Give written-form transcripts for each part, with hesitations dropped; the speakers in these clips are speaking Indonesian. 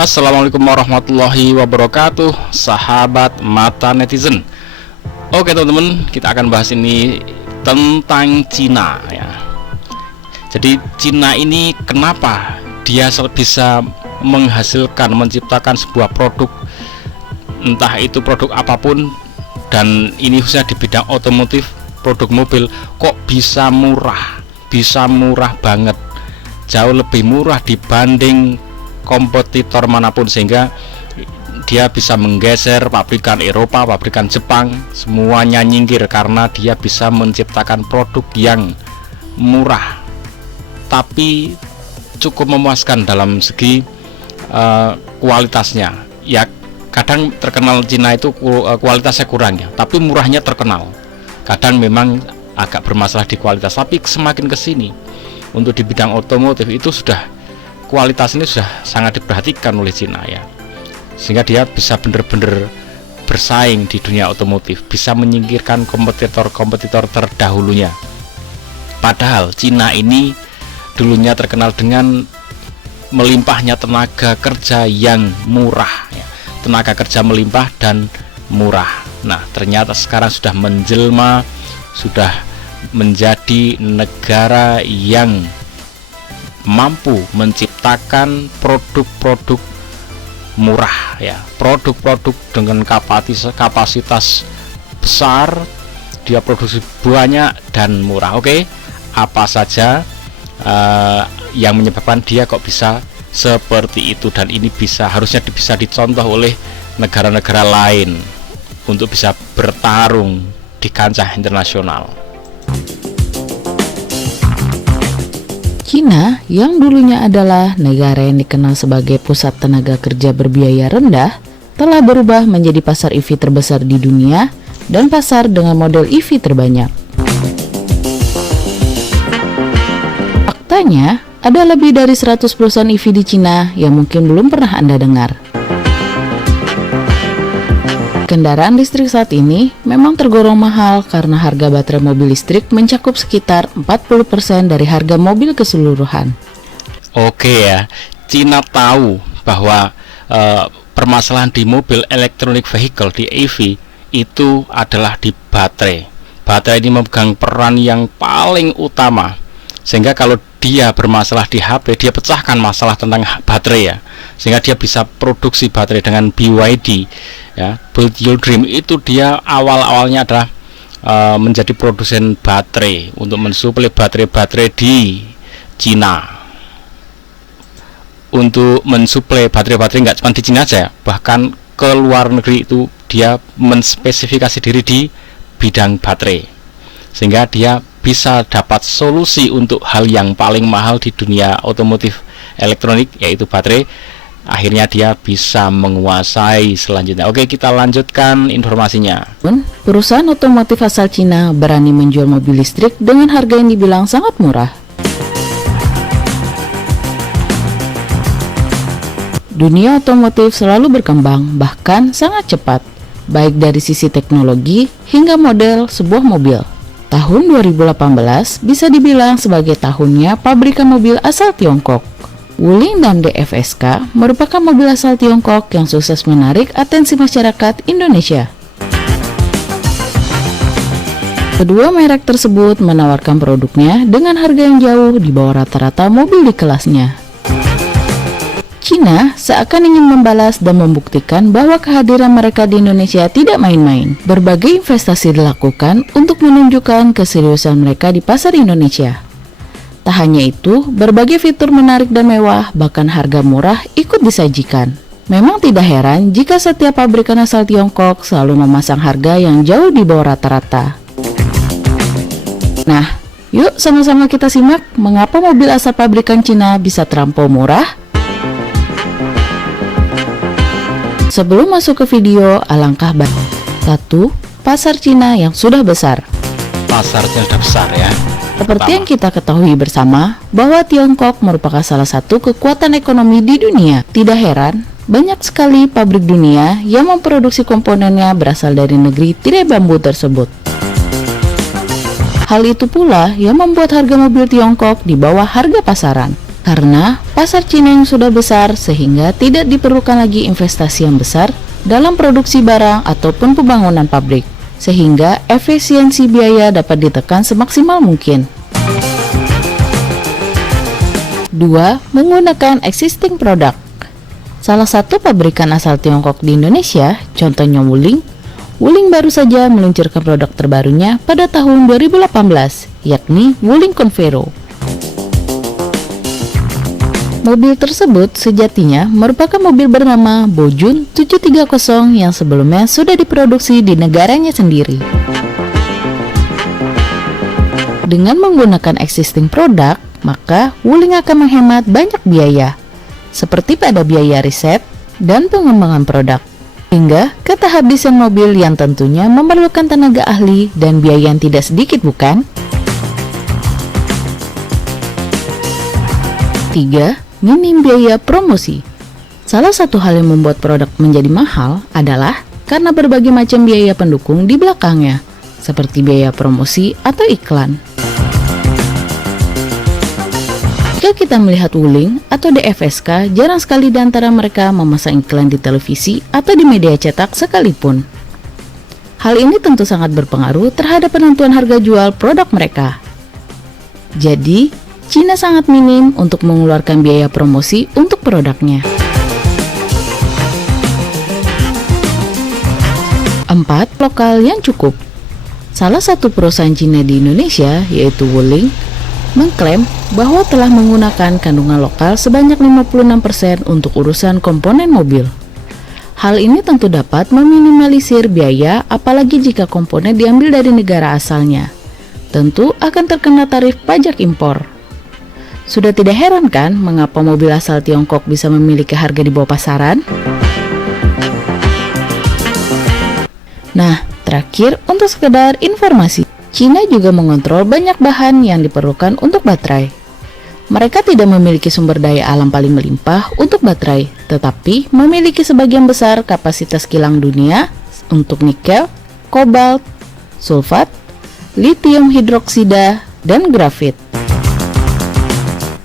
Assalamualaikum warahmatullahi wabarakatuh, sahabat mata netizen. Oke teman-teman, kita akan bahas ini tentang Cina ya. Jadi Cina ini kenapa dia bisa menghasilkan, menciptakan sebuah produk, entah itu produk apapun, dan ini khususnya di bidang otomotif, produk mobil, kok bisa murah banget, jauh lebih murah dibanding kompetitor manapun, sehingga dia bisa menggeser pabrikan Eropa, pabrikan Jepang, semuanya nyingkir karena dia bisa menciptakan produk yang murah tapi cukup memuaskan dalam segi kualitasnya. Ya kadang terkenal Cina itu kualitasnya kurang ya, tapi murahnya terkenal. Kadang memang agak bermasalah di kualitas, tapi semakin kesini untuk di bidang otomotif itu kualitas ini sudah sangat diperhatikan oleh Cina ya, sehingga dia bisa benar-benar bersaing di dunia otomotif, bisa menyingkirkan kompetitor-kompetitor terdahulunya. Padahal Cina ini dulunya terkenal dengan melimpahnya tenaga kerja yang murah ya. Tenaga kerja melimpah dan murah. Nah ternyata sekarang sudah menjelma, sudah menjadi negara yang mampu menciptakan produk-produk murah ya, produk-produk dengan kapasitas besar, dia produksi banyak dan murah. Oke, apa saja yang menyebabkan dia kok bisa seperti itu, dan ini harusnya bisa dicontoh oleh negara-negara lain untuk bisa bertarung di kancah internasional. Cina yang dulunya adalah negara yang dikenal sebagai pusat tenaga kerja berbiaya rendah telah berubah menjadi pasar EV terbesar di dunia dan pasar dengan model EV terbanyak. Faktanya, ada lebih dari 100 perusahaan EV di Cina yang mungkin belum pernah Anda dengar. Kendaraan listrik saat ini memang tergolong mahal karena harga baterai mobil listrik mencakup sekitar 40% dari harga mobil keseluruhan. Oke ya, Cina tahu bahwa permasalahan di mobil electronic vehicle, di EV, itu adalah di baterai. Baterai ini memegang peran yang paling utama, sehingga kalau dia bermasalah di HP, dia pecahkan masalah tentang baterai ya, sehingga dia bisa produksi baterai dengan BYD ya. Build Your Dream itu dia awal-awalnya adalah menjadi produsen baterai untuk mensuplai baterai-baterai di Cina. Untuk mensuplai baterai-baterai nggak cuma di Cina aja, bahkan ke luar negeri itu dia menspesifikasi diri di bidang baterai, sehingga dia bisa dapat solusi untuk hal yang paling mahal di dunia otomotif elektronik, yaitu baterai. Akhirnya dia bisa menguasai selanjutnya. Oke, kita lanjutkan informasinya. Perusahaan otomotif asal Cina berani menjual mobil listrik dengan harga yang dibilang sangat murah. Dunia otomotif selalu berkembang, bahkan sangat cepat, baik dari sisi teknologi hingga model sebuah mobil. Tahun 2018 bisa dibilang sebagai tahunnya pabrikan mobil asal Tiongkok. Wuling dan DFSK merupakan mobil asal Tiongkok yang sukses menarik atensi masyarakat Indonesia. Kedua merek tersebut menawarkan produknya dengan harga yang jauh di bawah rata-rata mobil di kelasnya. Cina seakan ingin membalas dan membuktikan bahwa kehadiran mereka di Indonesia tidak main-main. Berbagai investasi dilakukan untuk menunjukkan keseriusan mereka di pasar Indonesia. Tak hanya itu, berbagai fitur menarik dan mewah, bahkan harga murah ikut disajikan. Memang tidak heran jika setiap pabrikan asal Tiongkok selalu memasang harga yang jauh di bawah rata-rata. Nah, yuk sama-sama kita simak mengapa mobil asal pabrikan Cina bisa terampau murah. Sebelum masuk ke video, alangkah baik. 1. Pasar Cina yang sudah besar. Pasarnya sudah besar ya. Seperti yang kita ketahui bersama, bahwa Tiongkok merupakan salah satu kekuatan ekonomi di dunia. Tidak heran, banyak sekali pabrik dunia yang memproduksi komponennya berasal dari negeri tirai bambu tersebut. Hal itu pula yang membuat harga mobil Tiongkok di bawah harga pasaran. Karena pasar Cina yang sudah besar sehingga tidak diperlukan lagi investasi yang besar dalam produksi barang ataupun pembangunan pabrik, sehingga efisiensi biaya dapat ditekan semaksimal mungkin. 2. Menggunakan existing product. Salah satu pabrikan asal Tiongkok di Indonesia, contohnya Wuling. Wuling baru saja meluncurkan produk terbarunya pada tahun 2018, yakni Wuling Convero. Mobil tersebut sejatinya merupakan mobil bernama Bojun 730 yang sebelumnya sudah diproduksi di negaranya sendiri. Dengan menggunakan existing produk, maka Wuling akan menghemat banyak biaya, seperti pada biaya riset dan pengembangan produk, hingga kehabisaan mobil yang tentunya memerlukan tenaga ahli dan biaya yang tidak sedikit, bukan? 3. Minim biaya promosi. Salah satu hal yang membuat produk menjadi mahal adalah karena berbagai macam biaya pendukung di belakangnya, seperti biaya promosi atau iklan. Jika kita melihat Wuling atau DFSK, jarang sekali di antara mereka memasang iklan di televisi atau di media cetak sekalipun. Hal ini tentu sangat berpengaruh terhadap penentuan harga jual produk mereka. Jadi, Cina sangat minim untuk mengeluarkan biaya promosi untuk produknya. 4. Lokal yang cukup. Salah satu perusahaan Cina di Indonesia, yaitu Wuling, mengklaim bahwa telah menggunakan kandungan lokal sebanyak 56% untuk urusan komponen mobil. Hal ini tentu dapat meminimalisir biaya, apalagi jika komponen diambil dari negara asalnya. Tentu akan terkena tarif pajak impor. Sudah tidak heran kan mengapa mobil asal Tiongkok bisa memiliki harga di bawah pasaran? Nah, terakhir untuk sekedar informasi, Cina juga mengontrol banyak bahan yang diperlukan untuk baterai. Mereka tidak memiliki sumber daya alam paling melimpah untuk baterai, tetapi memiliki sebagian besar kapasitas kilang dunia untuk nikel, kobalt, sulfat, litium hidroksida, dan grafit.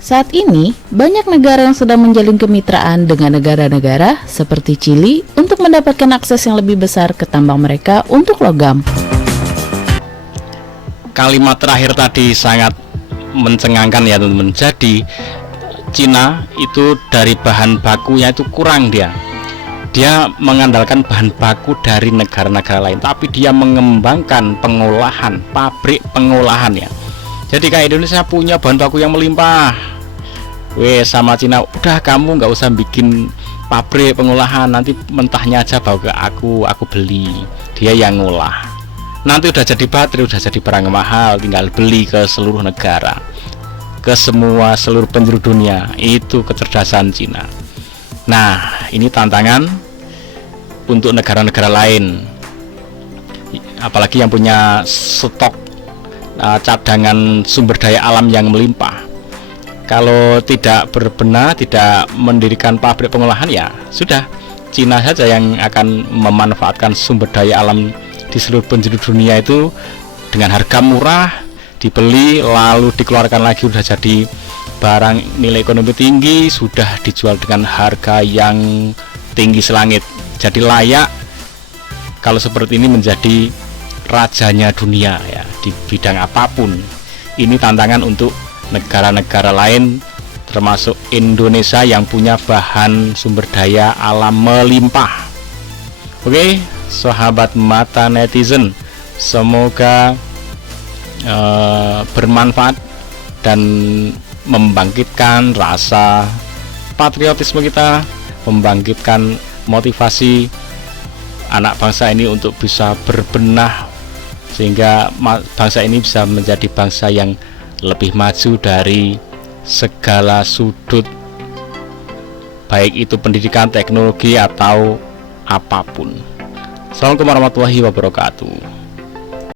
Saat ini, banyak negara yang sedang menjalin kemitraan dengan negara-negara seperti Chili untuk mendapatkan akses yang lebih besar ke tambang mereka untuk logam. Kalimat terakhir tadi sangat mencengangkan ya teman-teman. Jadi Cina itu dari bahan bakunya itu kurang dia. Dia mengandalkan bahan baku dari negara-negara lain, tapi dia mengembangkan pengolahan, pabrik pengolahan ya. Jadi kayak Indonesia punya bahan baku yang melimpah. Sama Cina, udah kamu nggak usah bikin pabrik pengolahan, nanti mentahnya aja bawa ke aku beli. Dia yang ngolah. Nanti udah jadi baterai, udah jadi barang mahal, tinggal beli ke seluruh negara, ke seluruh penjuru dunia. Itu kecerdasan Cina. Nah, ini tantangan untuk negara-negara lain, apalagi yang punya stok cadangan sumber daya alam yang melimpah. Kalau tidak berbenah, tidak mendirikan pabrik pengolahan, ya sudah, Cina saja yang akan memanfaatkan sumber daya alam di seluruh penjuru dunia itu dengan harga murah, dibeli lalu dikeluarkan lagi, sudah jadi barang nilai ekonomi tinggi, sudah dijual dengan harga yang tinggi selangit. Jadi layak kalau seperti ini menjadi rajanya dunia ya di bidang apapun. Ini tantangan untuk negara-negara lain termasuk Indonesia yang punya bahan sumber daya alam melimpah. Oke, sahabat mata netizen, semoga bermanfaat dan membangkitkan rasa patriotisme kita, membangkitkan motivasi anak bangsa ini untuk bisa berbenah sehingga bangsa ini bisa menjadi bangsa yang lebih maju dari segala sudut, baik itu pendidikan, teknologi, atau apapun. Assalamualaikum warahmatullahi wabarakatuh.